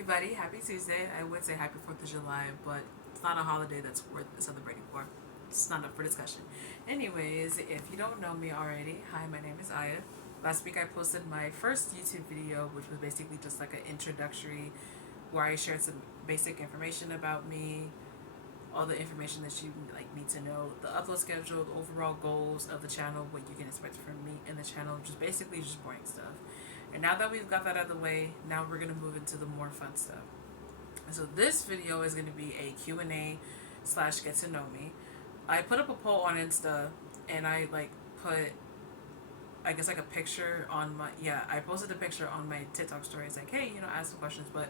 everybody. Happy Tuesday. I would say happy 4th of July, but it's not a holiday that's worth celebrating for. It's not up for discussion. Anyways, if you don't know me already, hi, my name is Aya. Last week I posted my first YouTube video, which was basically just like an introductory where I shared some basic information about me, all the information that you need to know, the upload schedule, the overall goals of the channel, what you can expect from me and the channel, just basically just boring stuff. And now that we've got that out of the way, now we're gonna move into the more fun stuff. And so this video is gonna be a Q&A slash get to know me. I put up a poll on Insta and I put I guess a picture on my I posted a picture on my TikTok story. It's like, hey, ask some questions, but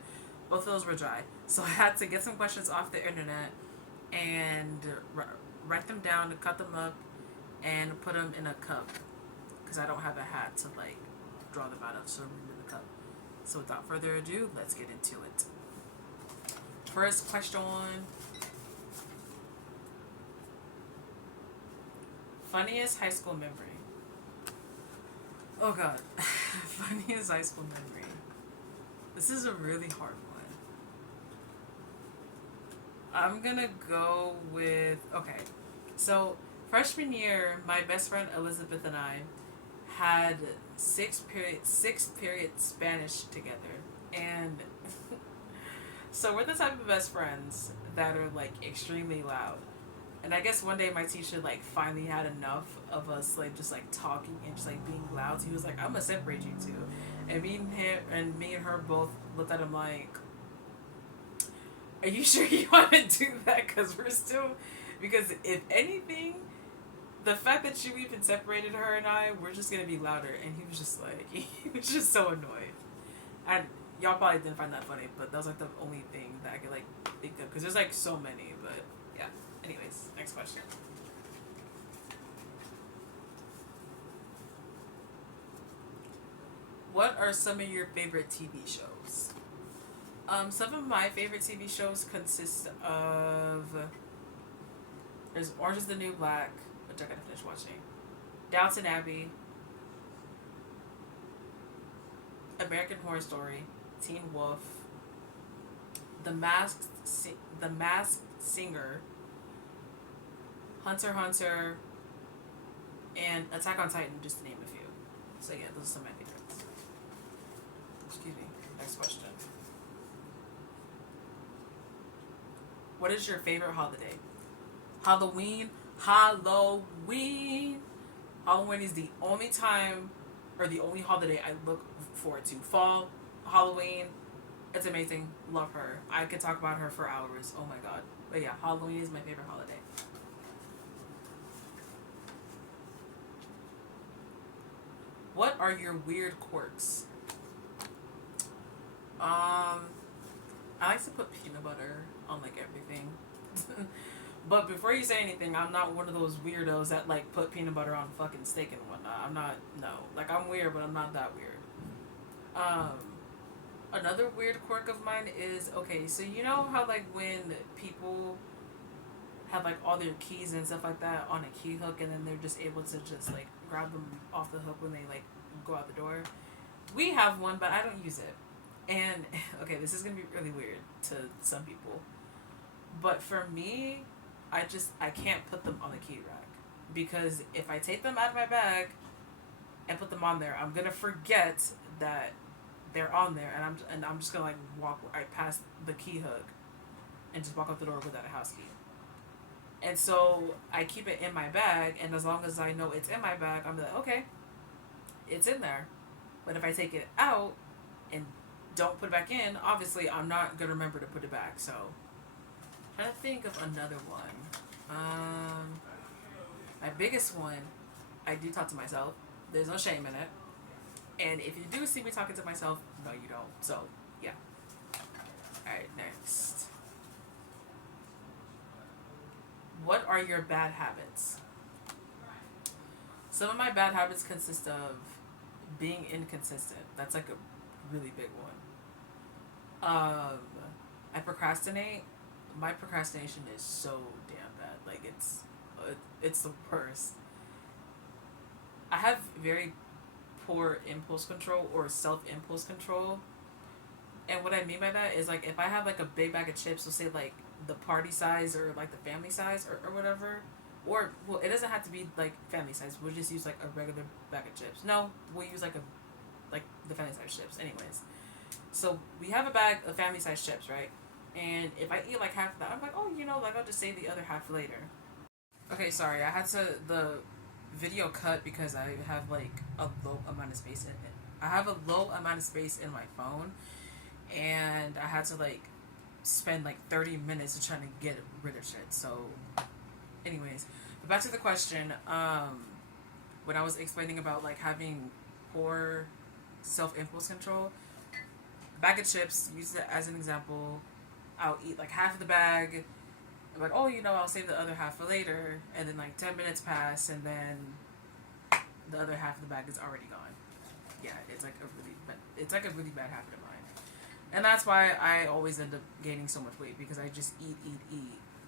both of those were dry. So I had to get some questions off the internet and write them down, cut them up, and put them in a cup because I don't have a hat to draw them out of, so I'm in the cup. So without further ado, let's get into it. First question: funniest high school memory. Oh god, funniest high school memory. This is a really hard one. I'm gonna go with So freshman year, my best friend Elizabeth and I had sixth period Spanish together, and so we're the type of best friends that are extremely loud. And I guess one day my teacher finally had enough of us just talking and just being loud. So he was like, "I'm gonna separate you two," and me and her both looked at him like, "Are you sure you want to do that? Because if anything, the fact that you even separated her and I, we're just gonna be louder." And he was just he was just so annoyed. And y'all probably didn't find that funny, but that was the only thing that I could think of because there's so many. But yeah. Anyways, next question. What are some of your favorite TV shows? Some of my favorite TV shows consist of there's Orange is the New Black, which I gotta finish watching. Downton Abbey, American Horror Story, Teen Wolf, The Masked Singer, Hunter x Hunter, and Attack on Titan, just to name a few. So yeah, those are some of my favorites. Excuse me. Next question. What is your favorite holiday? Halloween. Halloween. Halloween is the only time or the only holiday I look forward to. Fall, Halloween. It's amazing. Love her. I could talk about her for hours. Oh my god. But yeah, Halloween is my favorite holiday. What are your weird quirks? I like to put peanut butter on everything. But before you say anything, I'm not one of those weirdos that put peanut butter on fucking steak and whatnot. I'm not. No. I'm weird, but I'm not that weird. Another weird quirk of mine is so you know how when people have all their keys and stuff like that on a key hook, and then they're just able to just grab them off the hook when they go out the door. We have one, but I don't use it. And this is gonna be really weird to some people, but for me, I can't put them on the key rack because if I take them out of my bag and put them on there, I'm gonna forget that they're on there, and I'm just gonna walk right past the key hook and just walk out the door without a house key. And so I keep it in my bag, and as long as I know it's in my bag, I'm like, okay, it's in there. But if I take it out and don't put it back in, obviously I'm not gonna remember to put it back. So I'm trying to think of another one. My biggest one, I do talk to myself. There's no shame in it. And if you do see me talking to myself, no, you don't. So yeah. All right, next. What are your bad habits? Some of my bad habits consist of being inconsistent. That's a really big one. I procrastinate. My procrastination is so damn bad. It's the worst. I have very poor impulse control or self impulse control, And what I mean by that is like if I have like a big bag of chips, so say like the party size or like the family size or whatever, or well, it doesn't have to be like family size. We'll just use like a regular bag of chips. No, we'll use like the family size chips. Anyways, so we have a bag of family size chips, right? And if I eat like half of that, I'm like, oh, like I'll just save the other half later. Okay, sorry, I had to the video cut because I have like a low amount of space in it. I have a low amount of space in my phone, and I had to like spend like 30 minutes to trying to get rid of shit. So, anyways, but back to the question. When I was explaining about like having poor self impulse control, bag of chips, use it as an example. I'll eat like half of the bag. I'm like, oh, I'll save the other half for later. And then like 10 minutes pass, and then the other half of the bag is already gone. Yeah, it's like a really bad habit of mine. And that's why I always end up gaining so much weight, because I just eat,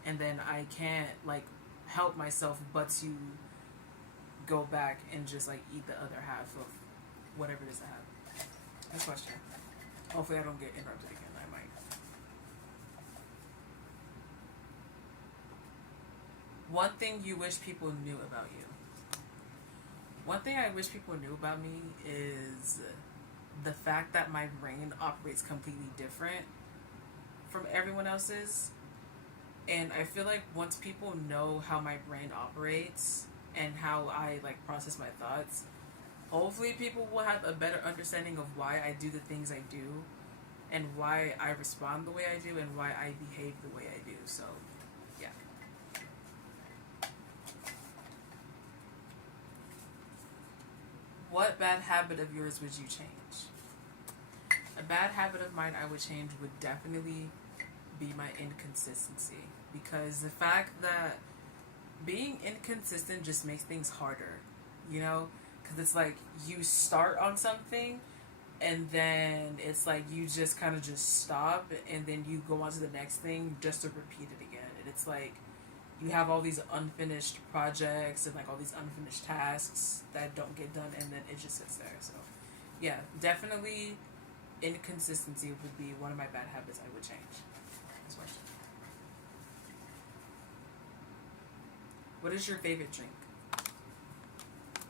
and then I can't like help myself but to go back and just like eat the other half of whatever it is I have. Next question. Hopefully I don't get interrupted again. I might. One thing you wish people knew about you. One thing I wish people knew about me is the fact that my brain operates completely different from everyone else's. And I feel like once people know how my brain operates and how I like process my thoughts, hopefully people will have a better understanding of why I do the things I do and why I respond the way I do and why I behave the way I do. So, yeah. What bad habit of yours would you change? A bad habit of mine I would change would definitely be my inconsistency. Because the fact that being inconsistent just makes things harder, Because it's like you start on something and then it's like you just kind of just stop and then you go on to the next thing just to repeat it again. And it's like you have all these unfinished projects and like all these unfinished tasks that don't get done, and then it just sits there. So yeah, definitely inconsistency would be one of my bad habits I would change. Next question. What is your favorite drink?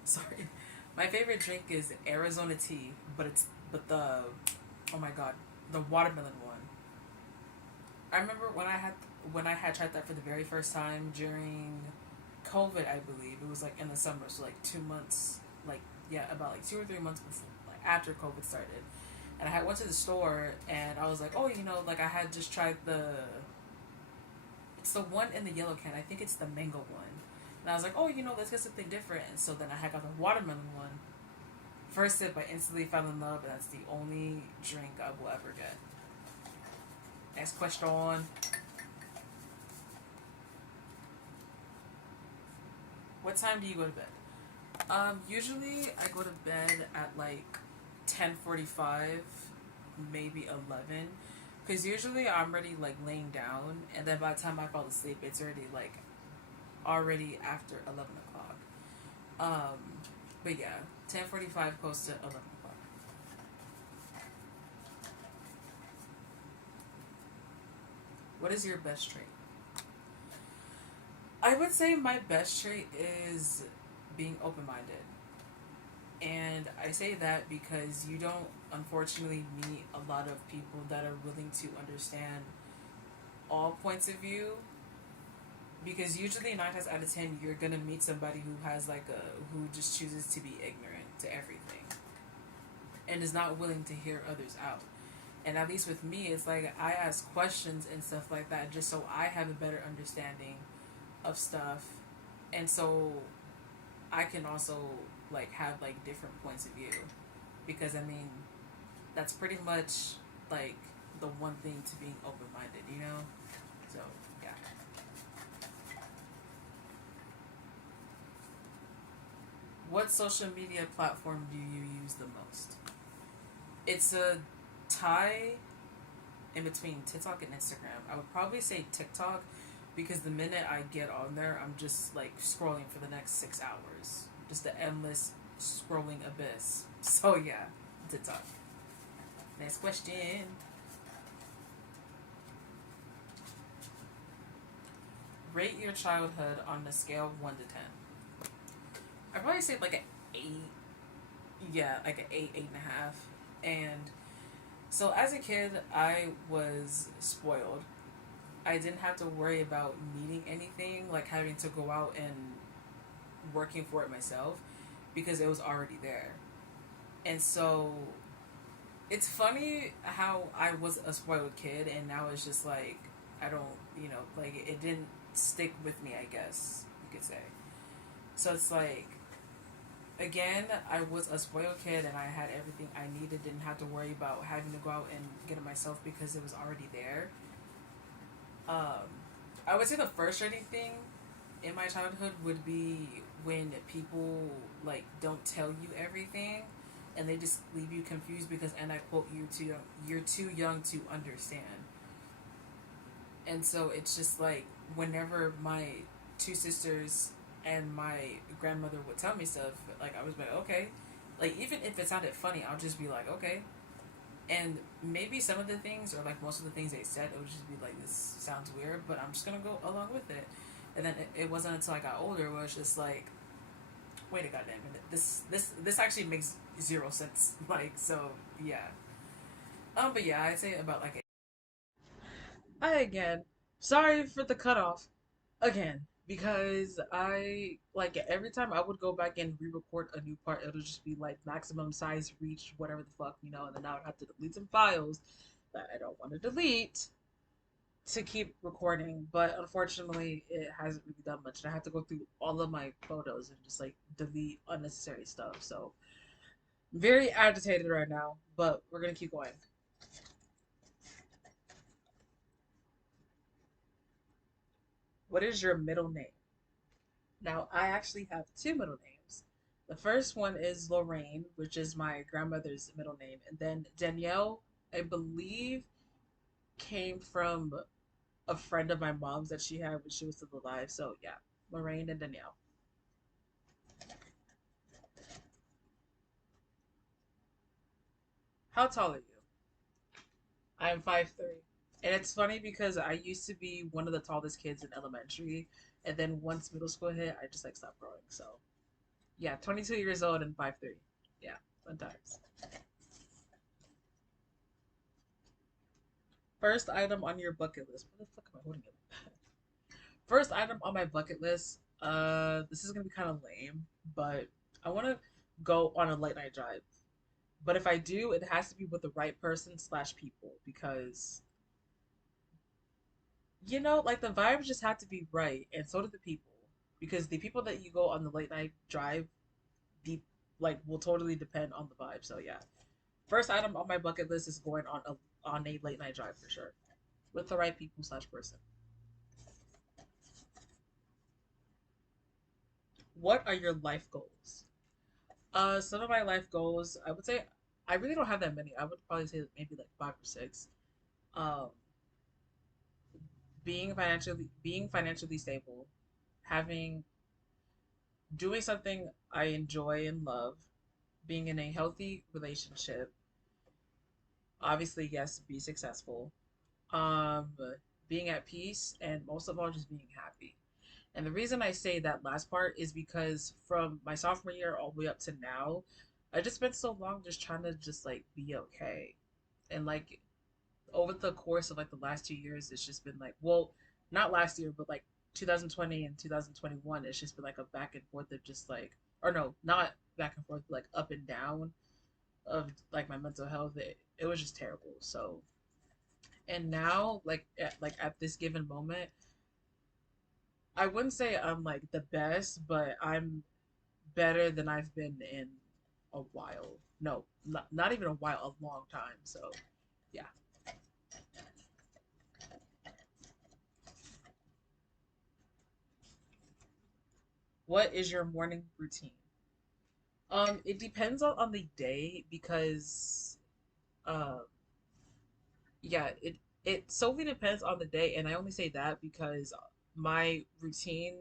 Sorry. My favorite drink is Arizona tea, but the oh my god, the watermelon one. I remember when I had tried that for the very first time during COVID, I believe. It was like in the summer, so like 2 months, about like 2 or 3 months before, like after COVID started. And I went to the store and I was like, oh, like I had just tried it's the one in the yellow can. I think it's the mango one. And I was like, oh, let's get something different. And so then I had got the watermelon one. First sip, I instantly fell in love, and that's the only drink I will ever get. Next question. What time do you go to bed? Usually I go to bed at like 10:45, maybe 11. Because usually I'm already like laying down, and then by the time I fall asleep, it's already after 11 o'clock. But yeah, 10:45 close to 11 o'clock. What is your best trait? I would say my best trait is being open-minded. And I say that because you don't unfortunately meet a lot of people that are willing to understand all points of view. Because usually 9 times out of 10 you're gonna meet somebody who has who just chooses to be ignorant to everything and is not willing to hear others out. And at least with me, it's like I ask questions and stuff like that just so I have a better understanding of stuff, and so I can also like have like different points of view, because I mean that's pretty much like the one thing to being open-minded, so yeah. What social media platform do you use the most? It's a tie in between TikTok and Instagram. I would probably say TikTok, because the minute I get on there, I'm just like scrolling for the next 6 hours. Just the endless scrolling abyss. So yeah, TikTok. Next question. rate your childhood on a scale of 1 to 10. I'd probably say like an 8. Yeah, like an eight, 8.5. And so as a kid, I was spoiled. I didn't have to worry about needing anything, like having to go out and working for it myself, because it was already there. And so it's funny how I was a spoiled kid and now it's just like I don't, like it didn't stick with me, I guess you could say. So it's like, again, I was a spoiled kid and I had everything I needed, didn't have to worry about having to go out and get it myself because it was already there. Um, I would say the frustrating thing in my childhood would be when people like don't tell you everything and they just leave you confused because, and I quote, you're too young to understand. And so it's just like whenever my two sisters and my grandmother would tell me stuff, like I was like, okay, like even if it sounded funny, I'll just be like, okay. And maybe some of the things, or like most of the things they said, it would just be like, this sounds weird, but I'm just gonna go along with it. And then it wasn't until I got older where it's just like, wait a goddamn minute, this actually makes zero sense. Like, so yeah. But yeah, I'd say about like I again, sorry for the cutoff again, because I like every time I would go back and re-record a new part, it'll just be like maximum size reach, whatever the fuck, and then I would have to delete some files that I don't want to delete to keep recording. But unfortunately, it hasn't really done much. And I have to go through all of my photos and just like delete unnecessary stuff. So I'm very agitated right now, but we're gonna keep going. What is your middle name? Now, I actually have two middle names. The first one is Lorraine, which is my grandmother's middle name. And then Danielle, I believe, came from a friend of my mom's that she had when she was still alive. So, yeah, Lorraine and Danielle. How tall are you? I'm 5'3". And it's funny because I used to be one of the tallest kids in elementary. And then once middle school hit, I just like stopped growing. So, yeah, 22 years old and 5'3". Yeah, fun times. First item on your bucket list. What the fuck am I holding it? First item on my bucket list. This is gonna be kind of lame, but I want to go on a late night drive. But if I do, it has to be with the right person slash people because like the vibes just have to be right, and so do the people. Because the people that you go on the late night drive, deep like will totally depend on the vibe. So yeah, first item on my bucket list is going on a late night drive for sure with the right people slash person. What are your life goals? Some of my life goals, I would say, I really don't have that many. I would probably say maybe like 5 or 6. Um, being financially stable, having doing something I enjoy and love, being in a healthy relationship. Obviously, yes, be successful. Um, being at peace, and most of all, just being happy. And the reason I say that last part is because from my sophomore year all the way up to now, I just spent so long just trying to just like be okay. And like over the course of like the last 2 years, it's just been like, well, not last year, but like 2020 and 2021, it's just been like a back and forth of just like, or no, not back and forth, but like up and down of like my mental health. It was just terrible. So, and now like at this given moment, I wouldn't say I'm like the best, but I'm better than I've been in a while. No, not even a while, a long time. So, yeah. What is your morning routine? It depends on the day because, um, yeah, it solely depends on the day, and I only say that because my routine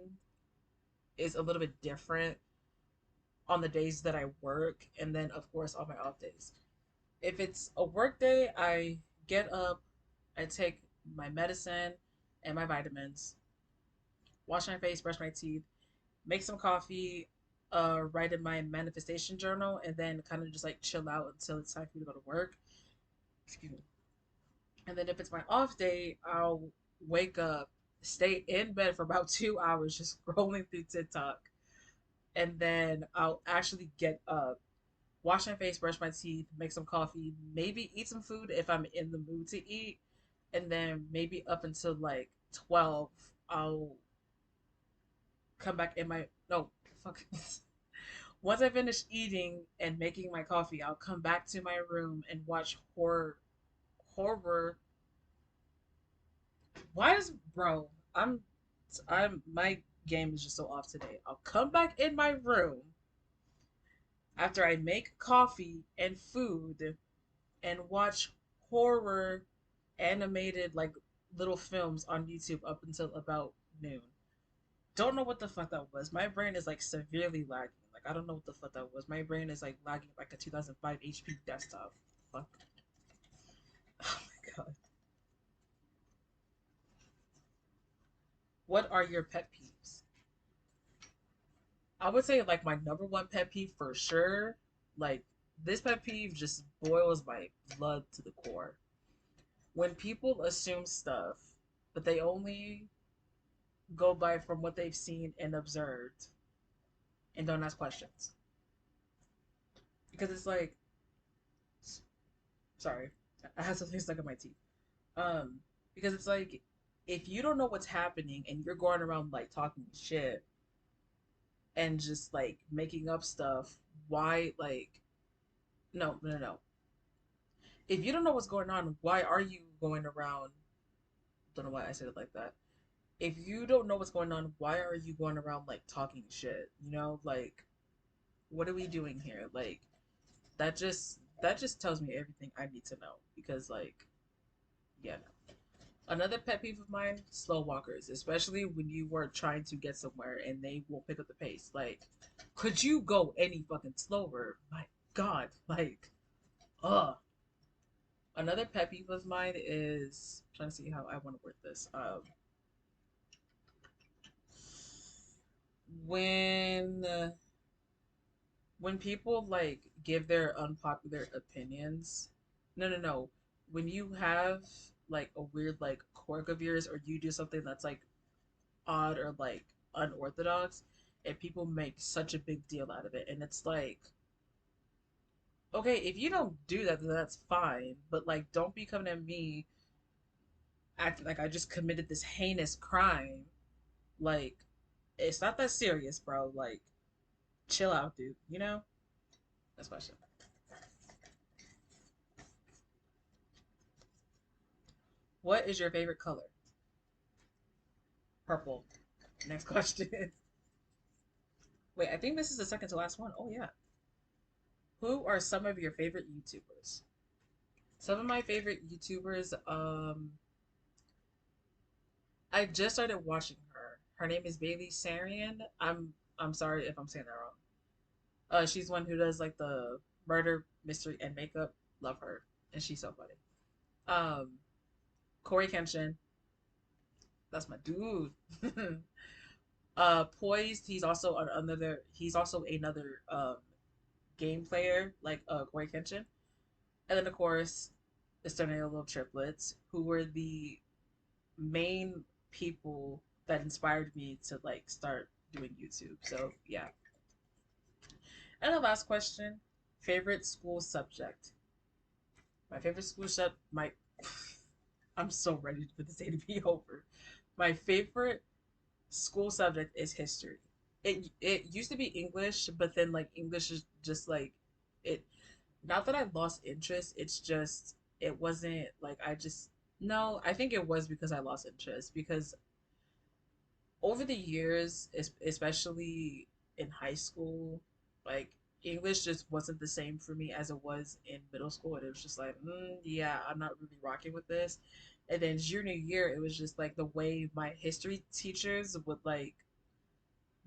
is a little bit different on the days that I work, and then of course on my off days. If it's a work day, I get up, I take my medicine and my vitamins. wash my face, brush my teeth, make some coffee, write in my manifestation journal, and then kind of just like chill out until it's time for me to go to work. Excuse me. And then if it's my off day, I'll wake up, stay in bed for about 2 hours, just scrolling through TikTok, and then I'll actually get up, wash my face, brush my teeth, make some coffee, maybe eat some food if I'm in the mood to eat, and then maybe up until like 12, I'll come back in my no fuck. Once I finish eating and making my coffee, I'll come back to my room and watch horror. Why is bro? I'm my game is just so off today. I'll come back in my room after I make coffee and food and watch horror animated like little films on YouTube up until about noon. Don't know what the fuck that was. My brain is like severely lagging. Like I don't know what the fuck that was. My brain is like lagging like a 2005 HP desktop. Fuck. Oh my god. What are your pet peeves? I would say like my number one pet peeve for sure. Like this pet peeve just boils my blood to the core. When people assume stuff, but they only go by from what they've seen and observed and don't ask questions. Because it's like, sorry, I have something stuck in my teeth. Um, because it's like, if you don't know what's happening and you're going around like talking shit and just like making up stuff, why like no. If you don't know what's going on, why are you going around? Don't know why I said it like that. If you don't know what's going on, why are you going around like talking shit? You know, like what are we doing here? Like that just tells me everything I need to know because like yeah. No. Another pet peeve of mine, slow walkers, especially when you were trying to get somewhere and they won't pick up the pace. Like, could you go any fucking slower? My God, like, ugh. Another pet peeve of mine is I'm trying to see how I want to word this. When when people like give their unpopular opinions, no. When you have like a weird like quirk of yours, or you do something that's like odd or like unorthodox, and people make such a big deal out of it, and it's like, okay, if you don't do that, then that's fine, but like, don't be coming at me acting like I just committed this heinous crime. Like, it's not that serious, bro. Like, chill out, dude. You know? That's my shit. What is your favorite color? Purple. Next question. Wait, I think this is the second to last one. Oh yeah. Who are some of your favorite YouTubers? Some of my favorite YouTubers, I just started watching her. Her name is Bailey Sarian. I'm sorry if I'm saying that wrong. She's one who does like the murder mystery and makeup. Love her, and she's so funny. Um, Corey Kenshin, that's my dude. Poised, he's also another game player like Corey Kenshin, and then of course the Tornado Little Triplets, who were the main people that inspired me to like start doing YouTube. So yeah. And the last question, favorite school subject. My favorite school subject, my I'm so ready for this day to be over. My favorite school subject is history. It used to be English, but then like English is just like it. Not that I lost interest. It's just it wasn't like I just no. I think it was because I lost interest because over the years, especially in high school, like English just wasn't the same for me as it was in middle school. And it was just like, yeah, I'm not really rocking with this. And then junior year, it was just like the way my history teachers would like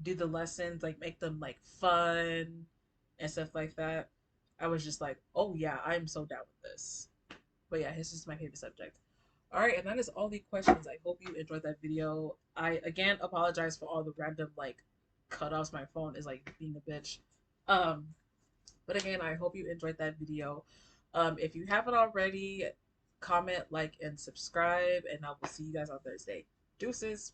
do the lessons, like make them like fun and stuff like that. I was just like, oh yeah, I'm so down with this. But yeah, history is my favorite subject. All right, and that is all the questions. I hope you enjoyed that video. I again apologize for all the random like cutoffs. My phone is like being a bitch. Um, but again, I hope you enjoyed that video. If you haven't already, comment, like, and subscribe, and I will see you guys on Thursday. Deuces.